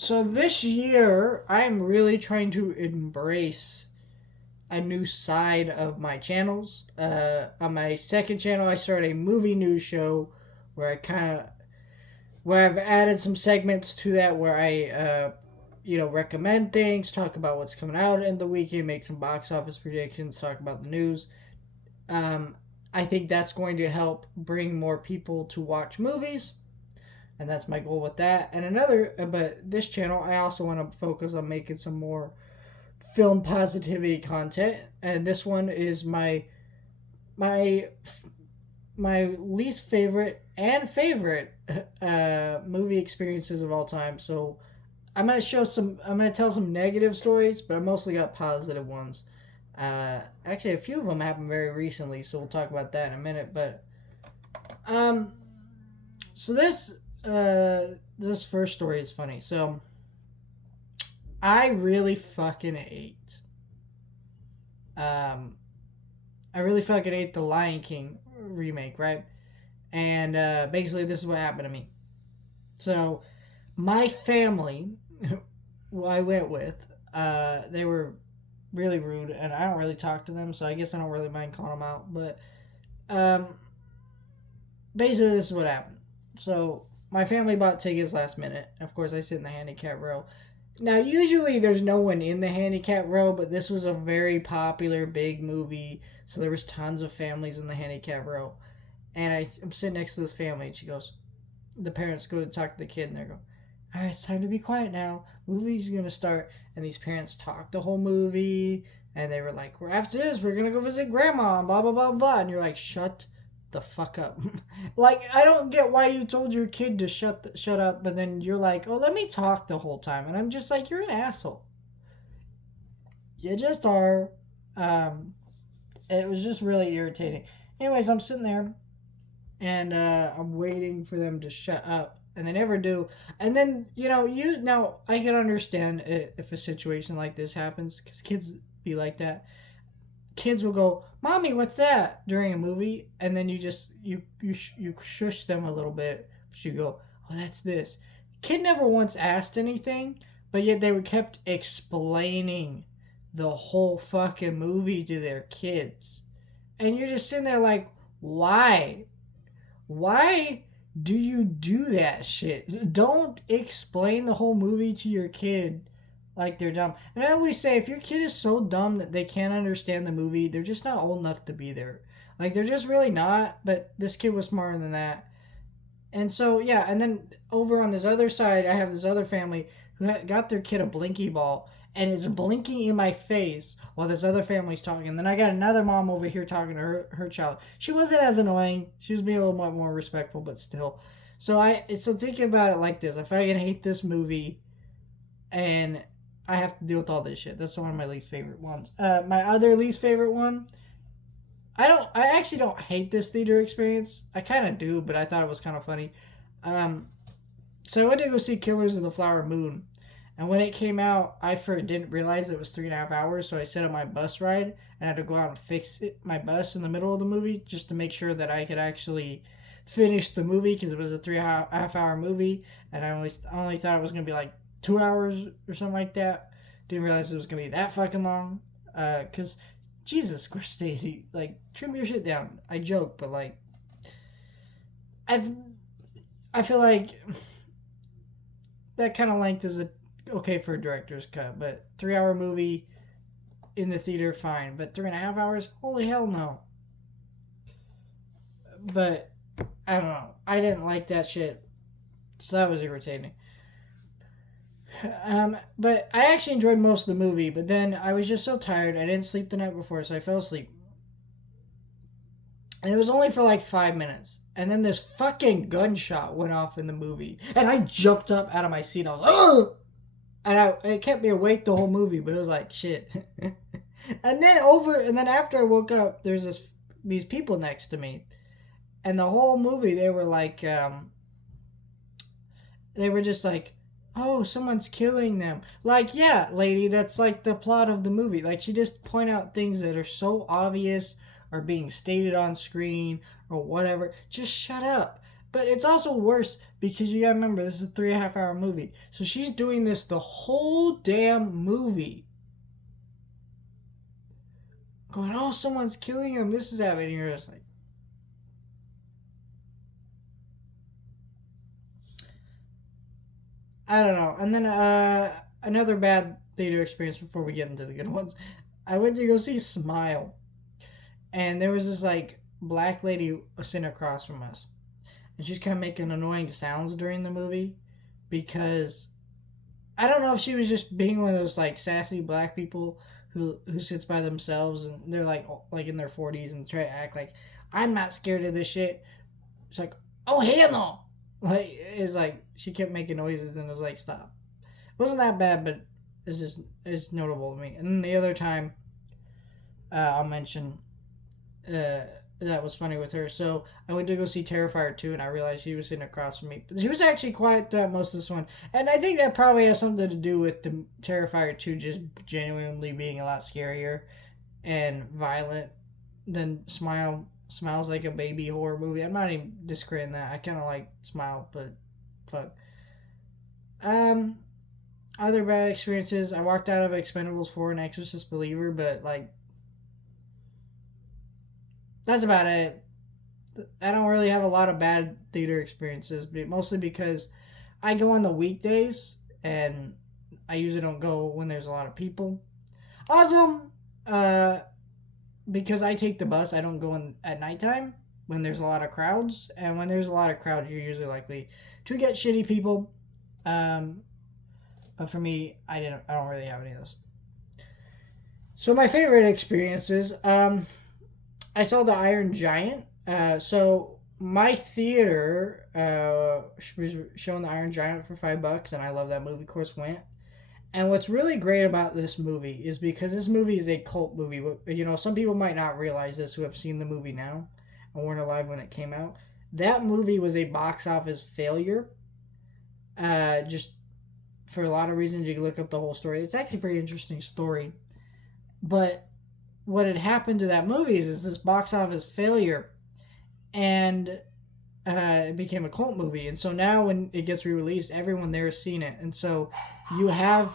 So this year, I'm really trying to embrace a new side of my channels. On my second channel, I started a movie news show where I kind of where I've added some segments to that where I recommend things, talk about what's coming out in the weekend, make some box office predictions, talk about the news. Um, I think that's going to help bring more people to watch movies, and that's my goal with that. And but this channel, I also want to focus on making some more film positivity content, and this one is my my least favorite and favorite movie experiences of all time. So I'm gonna tell some negative stories, but I mostly got positive ones. Actually, a few of them happened very recently, so we'll talk about that in a minute. But um, so this first story is funny. So I really fucking ate. Um, I really fucking ate the Lion King remake, right? And basically, this is what happened to me. So my family, who I went with, they were really rude, and I don't really talk to them, so I guess I don't really mind calling them out. But um, basically, this is what happened. So my family bought tickets last minute. Of course, I sit in the handicap row. Now, usually there's no one in the handicap row, but this was a very popular big movie, so there was tons of families in the handicap row. And I'm sitting next to this family, and she goes, the parents go to talk to the kid, and they go, all right, it's time to be quiet now. Movie's gonna start. And these parents talked the whole movie, and they were like, "Well, after this, we're gonna go visit grandma," and blah blah blah blah. And you're like, "Shut the fuck up!" Like, I don't get why you told your kid to shut up, but then you're like, "Oh, let me talk the whole time," and I'm just like, "You're an asshole. You just are." Um, it was just really irritating. Anyways, I'm sitting there and I'm waiting for them to shut up, and they never do. And then you now I can understand if a situation like this happens because kids be like that. Kids will go, "Mommy, what's that?" during a movie, and then you shush them a little bit. But you go, "Oh, that's this." Kid never once asked anything, but yet they were kept explaining the whole fucking movie to their kids, and you're just sitting there like, why? Why do you do that shit? Don't explain the whole movie to your kid like they're dumb. And I always say, if your kid is so dumb that they can't understand the movie, they're just not old enough to be there. Like, they're just really not. But this kid was smarter than that. And so, yeah, and then over on this other side, I have this other family who got their kid a Blinky ball and is blinking in my face while this other family's talking. And then I got another mom over here talking to her child. She wasn't as annoying. She was being a little bit more respectful, but still. So thinking about it like this, if I can hate this movie and I have to deal with all this shit, that's one of my least favorite ones. My other least favorite one, I actually don't hate this theater experience. I kind of do, but I thought it was kind of funny. Um, so I went to go see Killers of the Flower Moon, and when it came out, didn't realize it was 3.5 hours. So I set up my bus ride and had to go out and my bus in the middle of the movie just to make sure that I could actually finish the movie because it was a 3.5 hour movie, and I only thought it was gonna be like 2 hours or something like that. Didn't realize it was gonna be that fucking long. Cause Jesus, Scorsese, like, trim your shit down. I joke, but like, I've I feel like that kind of length is okay for a director's cut, but 3 hour movie in the theater, fine. But 3.5 hours, holy hell no. But I don't know. I didn't like that shit, so that was irritating. But I actually enjoyed most of the movie. But then I was just so tired. I didn't sleep the night before, so I fell asleep. And it was only for like 5 minutes. And then this fucking gunshot went off in the movie. And I jumped up out of my seat. I was like, ugh! And it kept me awake the whole movie, but it was like, shit. And then after I woke up, there's these people next to me. And the whole movie, they were just like, oh, someone's killing them. Like, yeah, lady, that's like the plot of the movie. Like, she just point out things that are so obvious or being stated on screen or whatever. Just shut up. But it's also worse because you gotta remember this is a 3.5 hour movie. So she's doing this the whole damn movie. Going, oh, someone's killing him. This is happening. You're just like, I don't know. And then another bad theater experience before we get into the good ones. I went to go see Smile, and there was this like black lady sitting across from us, and she's kind of making annoying sounds during the movie because I don't know if she was just being one of those like sassy black people who sits by themselves and they're like in their 40s and try to act like I'm not scared of this shit. It's like, oh hell no! Like it's like she kept making noises and it was like stop. It wasn't that bad, but it's notable to me. And then the other time, I'll mention uh, that was funny with her. So I went to go see Terrifier 2 and I realized she was sitting across from me. But she was actually quiet throughout most of this one. And I think that probably has something to do with the Terrifier 2 just genuinely being a lot scarier and violent than Smile. Smile's like a baby horror movie. I'm not even discrediting that. I kind of like Smile, but fuck. Um, Other bad experiences. I walked out of Expendables 4 and Exorcist Believer, but like that's about it. I don't really have a lot of bad theater experiences, but mostly because I go on the weekdays and I usually don't go when there's a lot of people. Awesome, uh, because I take the bus, I don't go in at nighttime when there's a lot of crowds, and when there's a lot of crowds, you're usually likely to get shitty people. Um, but for me, I don't really have any of those. So my favorite experiences, I saw the Iron Giant. So my theater was showing the Iron Giant for $5, and I love that movie. Of course, went. And what's really great about this movie is because this movie is a cult movie. You know, some people might not realize this who have seen the movie now and weren't alive when it came out. That movie was a box office failure. Just for a lot of reasons, you can look up the whole story. It's actually a pretty interesting story. But what had happened to that movie is this box office failure, and it became a cult movie. And so now when it gets re-released, everyone there has seen it. And so you have,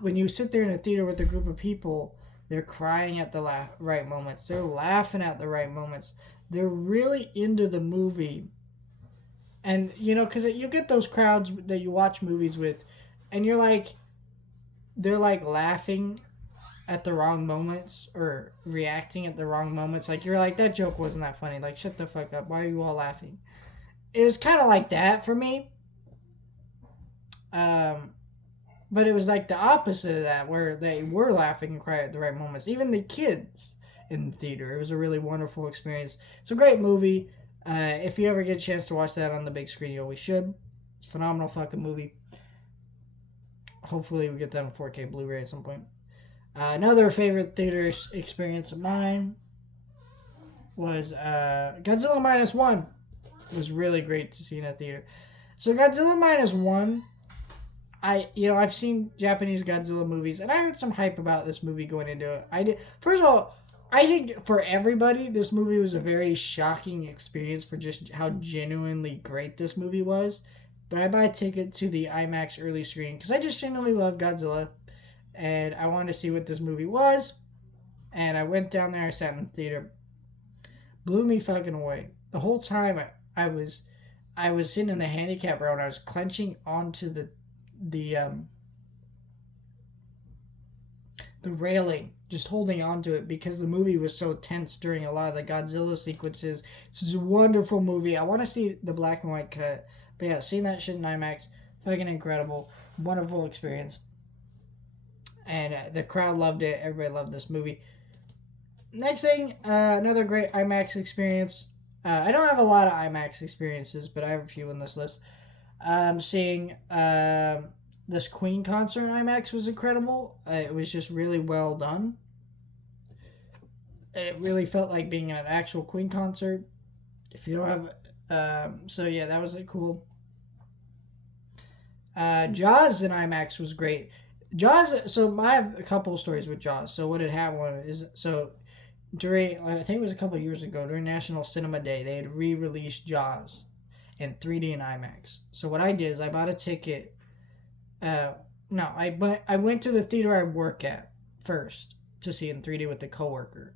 when you sit there in a theater with a group of people, they're crying at the right moments. They're laughing at the right moments. They're really into the movie. And, you know, because you get those crowds that you watch movies with, and you're like, they're like laughing at the wrong moments or reacting at the wrong moments. Like, you're like, that joke wasn't that funny. Like, shut the fuck up. Why are you all laughing? It was kind of like that for me. But it was like the opposite of that, where they were laughing and crying at the right moments. Even the kids in the theater. It was a really wonderful experience. It's a great movie. If you ever get a chance to watch that on the big screen, you always should. It's a phenomenal fucking movie. Hopefully we get that on 4K Blu-ray at some point. Another favorite theater experience of mine was Godzilla Minus One. It was really great to see in a theater. So Godzilla Minus One, I've seen Japanese Godzilla movies, and I heard some hype about this movie going into it. I did. First of all, I think for everybody, this movie was a very shocking experience for just how genuinely great this movie was. But I bought a ticket to the IMAX early screen because I just genuinely love Godzilla, and I wanted to see what this movie was. And I went down there, I sat in the theater, blew me fucking away. The whole time I was sitting in the handicap row and I was clenching onto the railing, just holding onto it because the movie was so tense during a lot of the Godzilla sequences. It's a wonderful movie. I want to see the black and white cut. But yeah, seeing that shit in IMAX, fucking incredible. Wonderful experience. And the crowd loved it. Everybody loved this movie. Next thing, another great IMAX experience. I don't have a lot of IMAX experiences, but I have a few on this list. Seeing this Queen concert in IMAX was incredible. It was just really well done. It really felt like being at an actual Queen concert. If you don't have... so yeah, that was cool. Jaws in IMAX was great. Jaws, so I have a couple of stories with Jaws. So what had happened is, so during, I think it was a couple of years ago, during National Cinema Day, they had re-released Jaws. in 3D and IMAX. So what I did is I bought a ticket. Uh, no, I went to the theater I work at first to see it in 3D with a coworker,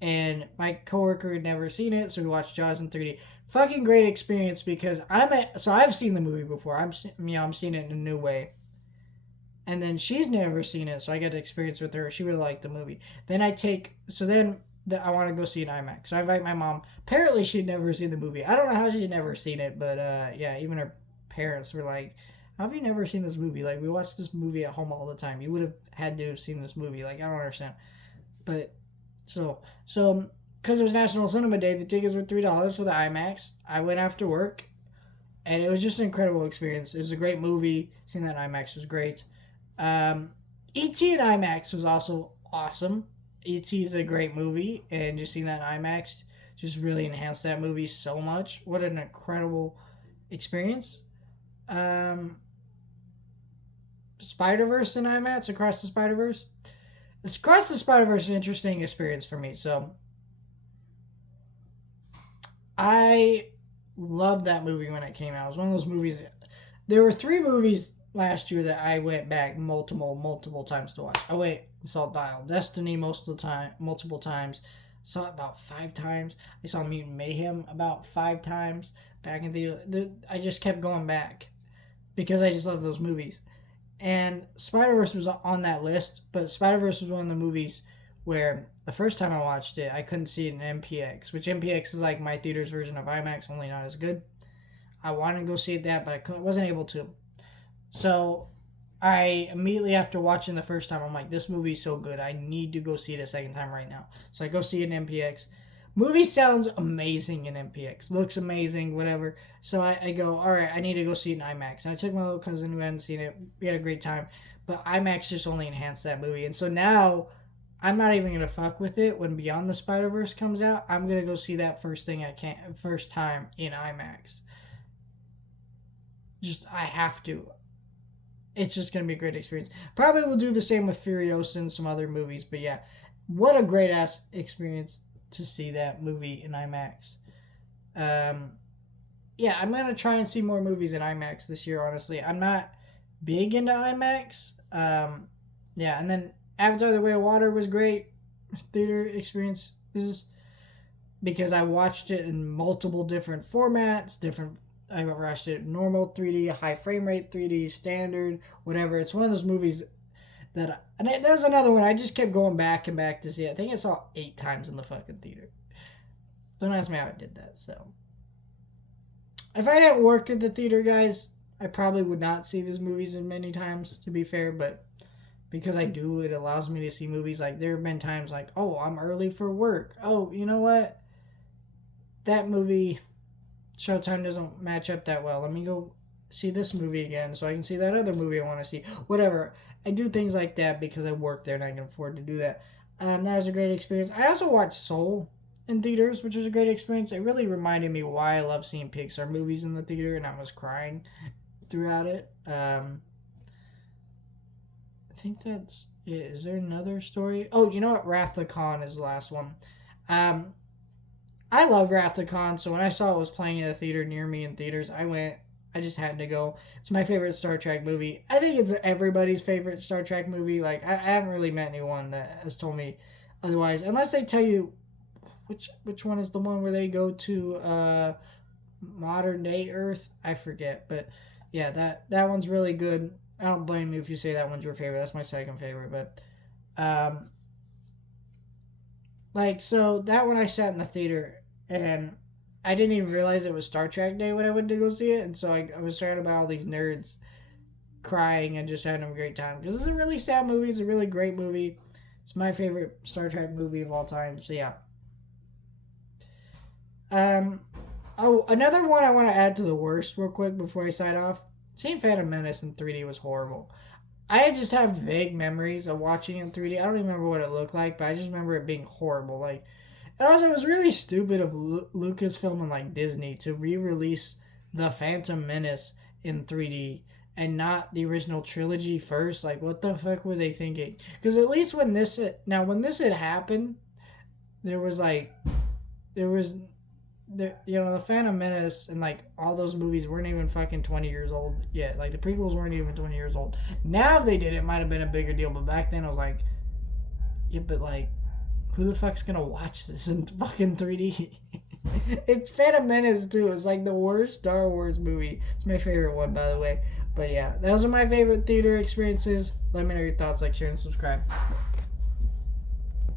and my coworker had never seen it, so we watched Jaws in 3D. Fucking great experience because I've seen the movie before. I'm seeing it in a new way, and then she's never seen it, so I get to experience with her. She really liked the movie. Then I want to go see an IMAX. So I invite my mom. Apparently, she'd never seen the movie. I don't know how she'd never seen it, but yeah, even her parents were like, "How have you never seen this movie? Like, we watch this movie at home all the time. You would have had to have seen this movie. Like, I don't understand." But so because it was National Cinema Day, the tickets were $3 for the IMAX. I went after work, and it was just an incredible experience. It was a great movie. Seeing that in IMAX was great. E.T. in IMAX was also awesome. E.T. is a great movie, and just seeing that in IMAX just really enhanced that movie so much. What an incredible experience. Spider-Verse in IMAX, Across the Spider-Verse. Across the Spider-Verse is an interesting experience for me. So, I loved that movie when it came out. It was one of those movies. There were 3 movies last year that I went back multiple times to watch. I saw Dial Destiny multiple times. Saw it about 5 times. I saw Mutant Mayhem about 5 times. Back in I just kept going back because I just love those movies. And Spider-Verse was on that list, but Spider-Verse was one of the movies where the first time I watched it, I couldn't see it in MPX, which MPX is like my theater's version of IMAX, only not as good. I wanted to go see it but I wasn't able to. So I immediately after watching the first time, I'm like, this movie's so good. I need to go see it a second time right now. So I go see it in MPX. Movie sounds amazing in MPX. Looks amazing, whatever. So I go, all right, I need to go see it in IMAX. And I took my little cousin who hadn't seen it. We had a great time. But IMAX just only enhanced that movie. And so now I'm not even going to fuck with it when Beyond the Spider-Verse comes out. I'm going to go see that first time in IMAX. I have to. It's just going to be a great experience. Probably will do the same with Furiosa and some other movies. But yeah, what a great ass experience to see that movie in IMAX. Yeah, I'm going to try and see more movies in IMAX this year, honestly. I'm not big into IMAX. Yeah, and then Avatar The Way of Water was great. Theater experience is because I watched it in multiple different formats, I watched it normal 3D, high frame rate 3D, standard, whatever. It's one of those movies and there's another one I just kept going back and back to see. I think I saw 8 times in the fucking theater. Don't ask me how I did that. So, if I didn't work at the theater, guys, I probably would not see these movies as many times, to be fair. But because I do, it allows me to see movies. Like, there have been times like, oh, I'm early for work. Oh, you know what? That movie, Showtime doesn't match up that well. Let me go see this movie again so I can see that other movie I want to see. Whatever. I do things like that because I work there and I can afford to do that. That was a great experience. I also watched Soul in theaters, which was a great experience. It really reminded me why I love seeing Pixar movies in the theater, and I was crying throughout it. I think that's it. Is there another story? Oh, you know what? Wrath of Khan is the last one. I love Wrath of Khan, so when I saw it was playing at a theater near me in theaters, I went. I just had to go. It's my favorite Star Trek movie. I think it's everybody's favorite Star Trek movie. Like, I haven't really met anyone that has told me otherwise. Unless they tell you which one is the one where they go to modern day Earth. I forget. But, yeah, that one's really good. I don't blame you if you say that one's your favorite. That's my second favorite. But, so that one I sat in the theater, and I didn't even realize it was Star Trek Day when I went to go see it, and so I was surrounded by all these nerds crying and just having a great time. Because it's a really sad movie. It's a really great movie. It's my favorite Star Trek movie of all time. So yeah. Another one I want to add to the worst real quick before I sign off. Seeing Phantom Menace in 3D was horrible. I just have vague memories of watching it in 3D. I don't even remember what it looked like, but I just remember it being horrible. And also, it was really stupid of Lucasfilm and like Disney to re-release The Phantom Menace in 3D and not the original trilogy first. Like, what the fuck were they thinking? Because at least when this had happened, there was the Phantom Menace and like all those movies weren't even fucking 20 years old yet. Like the prequels weren't even 20 years old. Now if they did, it might have been a bigger deal. But back then, I was like, yeah, but like, who the fuck's gonna watch this in fucking 3D? It's Phantom Menace too. It's like the worst Star Wars movie. It's my favorite one, by the way. But yeah, those are my favorite theater experiences. Let me know your thoughts. Like, share, and subscribe.